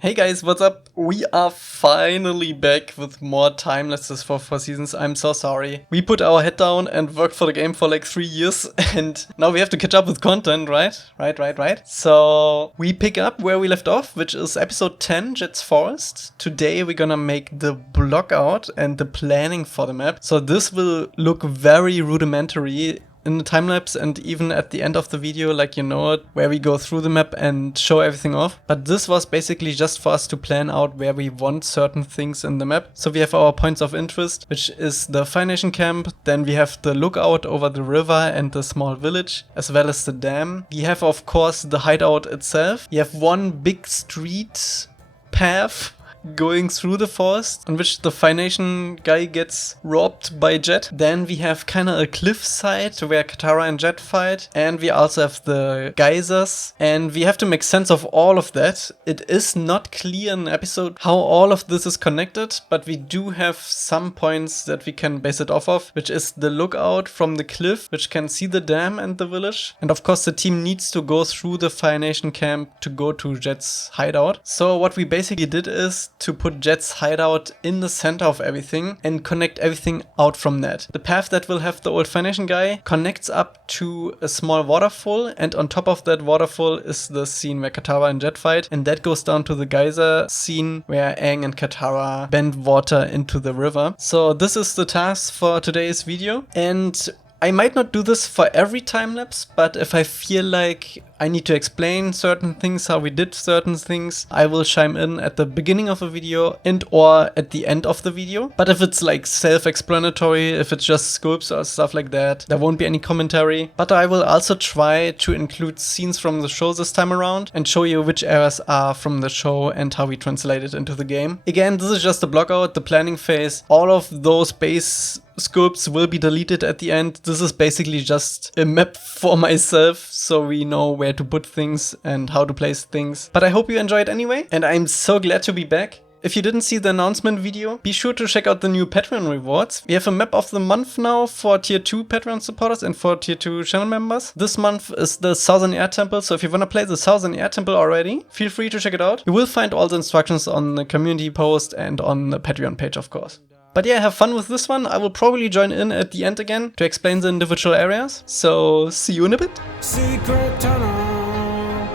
Hey guys, what's up? We are finally back with more Timelapses for 4 seasons. I'm so sorry. We put our head down and worked for the game for like 3 years and now we have to catch up with content, right? Right. So we pick up where we left off, which is episode 10, Jet's Forest. Today we're gonna make the block out and the planning for the map. So this will look very rudimentary in the time-lapse and even at the end of the video, like you know it, where we go through the map and show everything off. But this was basically just for us to plan out where we want certain things in the map. So we have our points of interest, which is the Fire Nation camp. Then we have the lookout over the river and the small village, as well as the dam. We have, of course, the hideout itself. We have one big street path going through the forest on which the Fire Nation guy gets robbed by Jet. Then we have kind of a cliff side where Katara and Jet fight, and we also have the geysers, and we have to make sense of all of that. It is not clear in the episode how all of this is connected, but we do have some points that we can base it off of, which is the lookout from the cliff, which can see the dam and the village. And of course the team needs to go through the Fire Nation camp to go to Jet's hideout. So what we basically did is to put Jet's hideout in the center of everything and connect everything out from that. The path that will have the old Fire Nation guy connects up to a small waterfall, and on top of that waterfall is the scene where Katara and Jet fight, and that goes down to the geyser scene where Aang and Katara bend water into the river. So this is the task for today's video, and I might not do this for every time lapse, but if I feel like I need to explain certain things, how we did certain things, I will chime in at the beginning of a video and or at the end of the video. But if it's like self-explanatory, if it's just scopes or stuff like that, there won't be any commentary. But I will also try to include scenes from the show this time around and show you which areas are from the show and how we translate it into the game. Again, this is just the block out, the planning phase. All of those base scopes will be deleted at the end. This is basically just a map for myself, so we know where to put things and how to place things. But I hope you enjoyed anyway, and I'm so glad to be back. If you didn't see the announcement video, be sure to check out the new Patreon rewards. We have a map of the month now for tier 2 Patreon supporters and for tier 2 channel members. This month is the Southern Air Temple, so if you want to play the Southern Air Temple already, feel free to check it out. You will find all the instructions on the community post and on the Patreon page, of course. But yeah, have fun with this one. I will probably join in at the end again to explain the individual areas. So, see you in a bit. Secret tunnel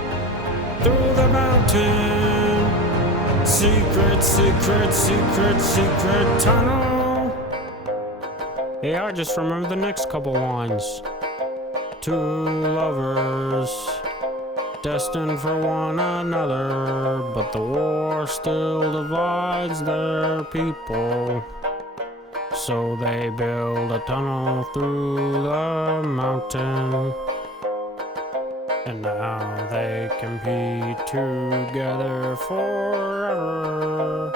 through the mountain. Secret tunnel. Yeah, I just remember the next couple lines. Two lovers destined for one another, but the war still divides their people. So they build a tunnel through the mountain, and now they compete together forever.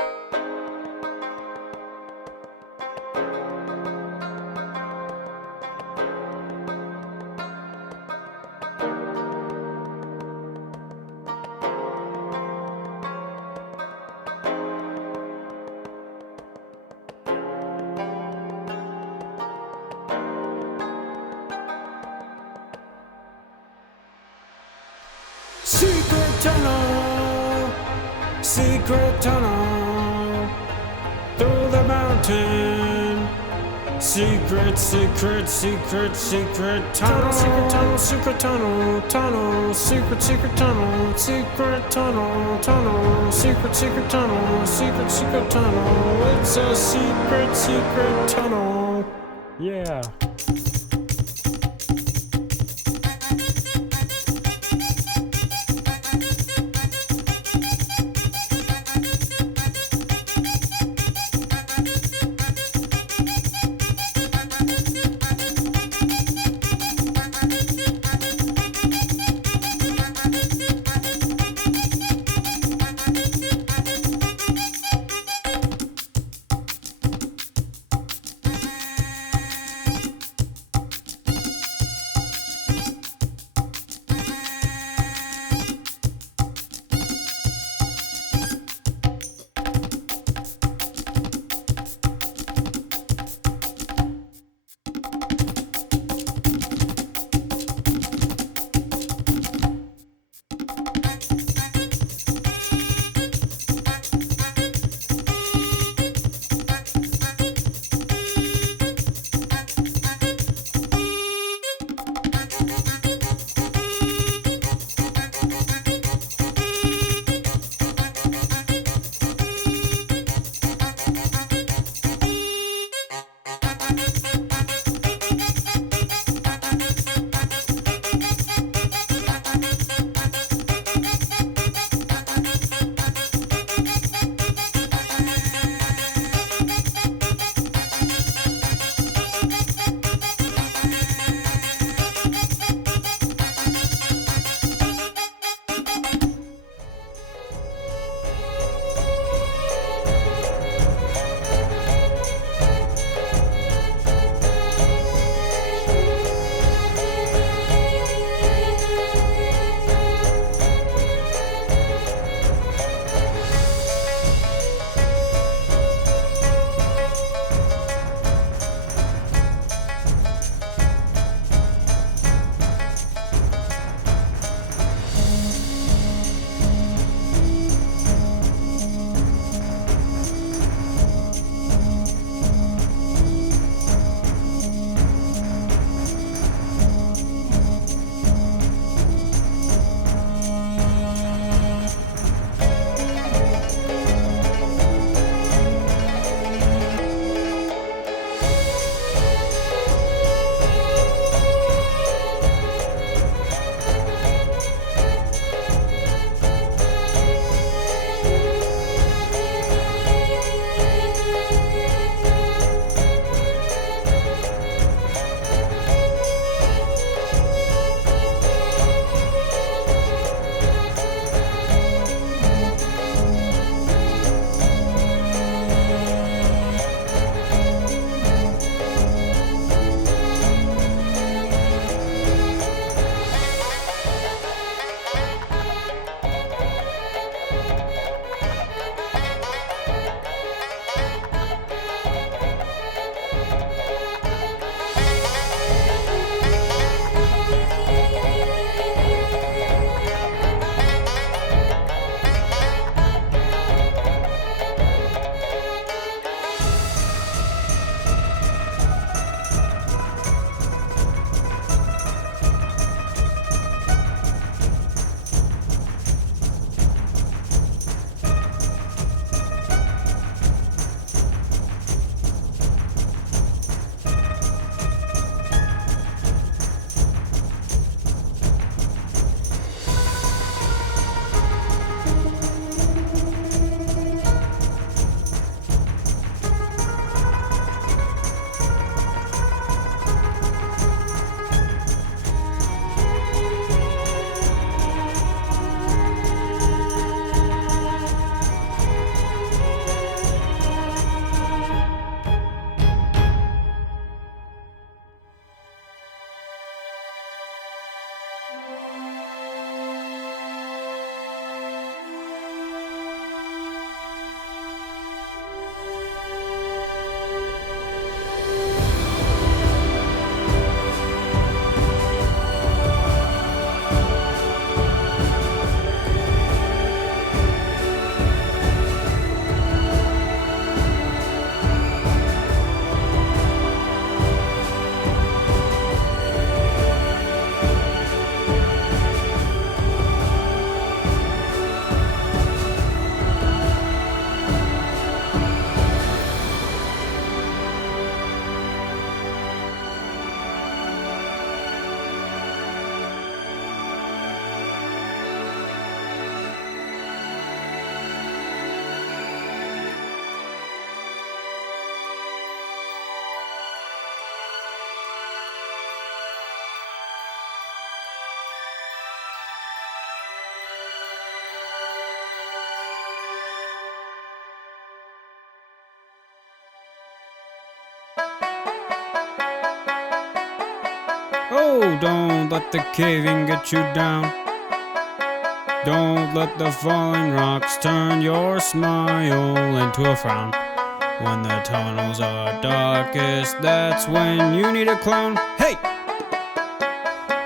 Secret tunnel through the mountain. Secret tunnel. Secret tunnel. Secret tunnel. Secret tunnel. It's a secret tunnel. Yeah. Oh, don't let the caving get you down. Don't let the falling rocks turn your smile into a frown. When the tunnels are darkest, that's when you need a clown. Hey!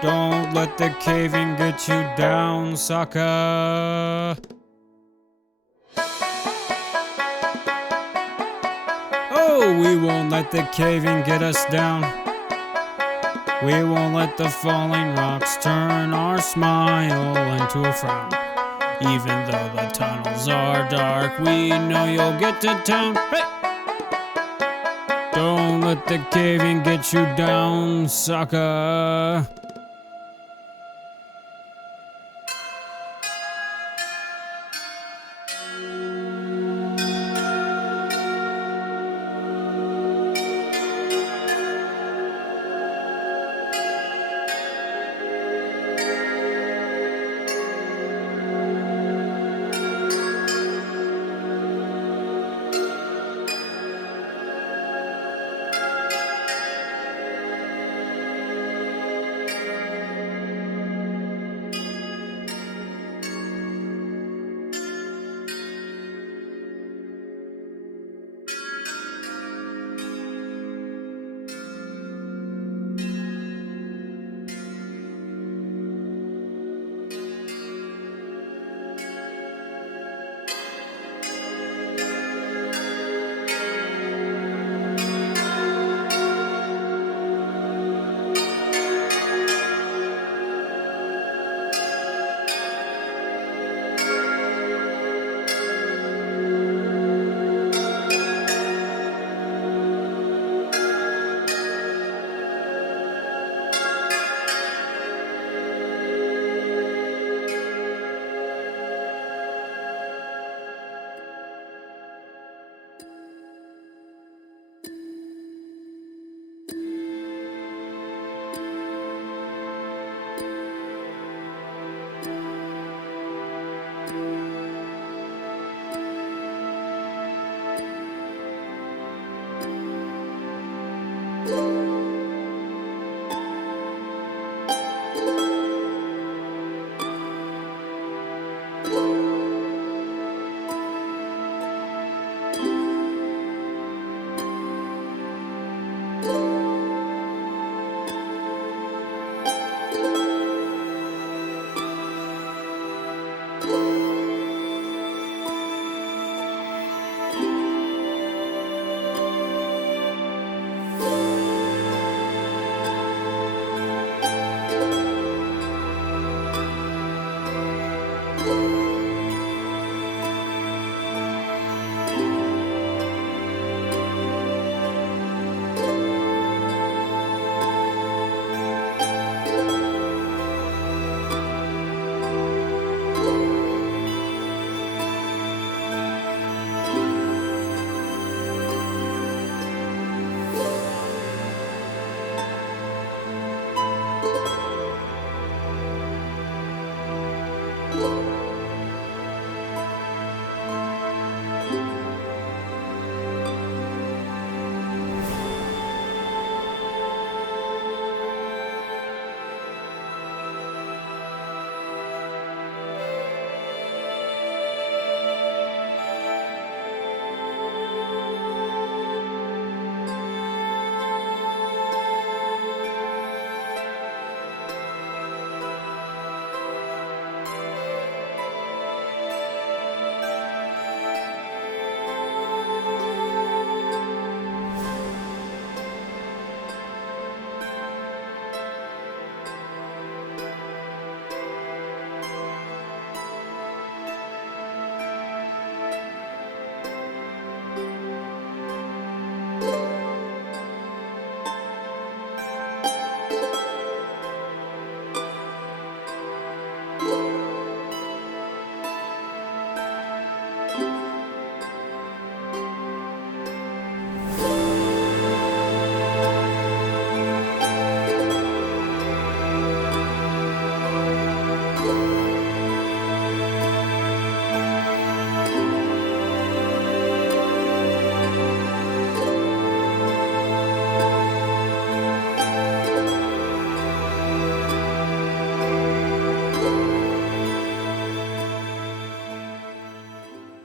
Don't let the caving get you down, sucker. Oh, we won't let the caving get us down. We won't let the falling rocks turn our smile into a frown. Even though the tunnels are dark, we know you'll get to town. Hey! Don't let the caving get you down, sucker.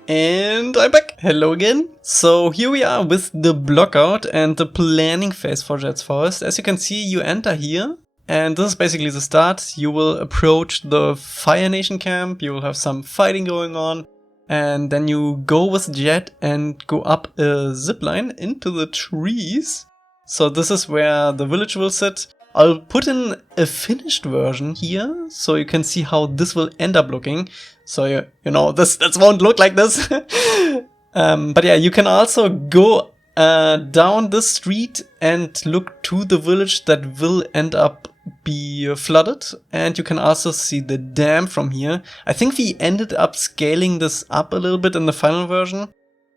And I'm back. Hello again. So here we are with the blockout and the planning phase for Jet's Forest. As you can see, you enter here. And this is basically the start. You will approach the Fire Nation camp. You will have some fighting going on. And then you go with Jet and go up a zipline into the trees. So this is where the village will sit. I'll put in a finished version here, so you can see how this will end up looking. So you know, this won't look like this. But yeah, you can also go down the street and look to the village that will end up be flooded. And you can also see the dam from here. I think we ended up scaling this up a little bit in the final version.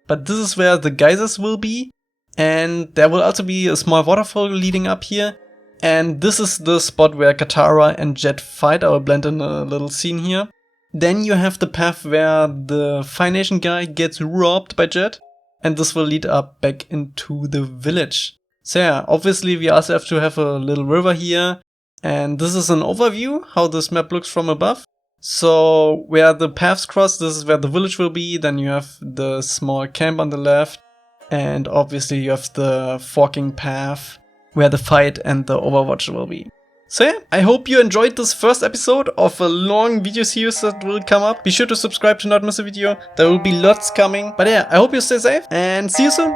But this is where the geysers will be. And there will also be a small waterfall leading up here. And this is the spot where Katara and Jet fight. I will blend in a little scene here. Then you have the path where the Fire Nation guy gets robbed by Jet. And this will lead up back into the village. So yeah, obviously we also have to have a little river here. And this is an overview, how this map looks from above. So where the paths cross, this is where the village will be. Then you have the small camp on the left. And obviously you have the forking path where the fight and the Overwatch will be. So yeah, I hope you enjoyed this first episode of a long video series that will come up. Be sure to subscribe to not miss a video. There will be lots coming. But yeah, I hope you stay safe and see you soon.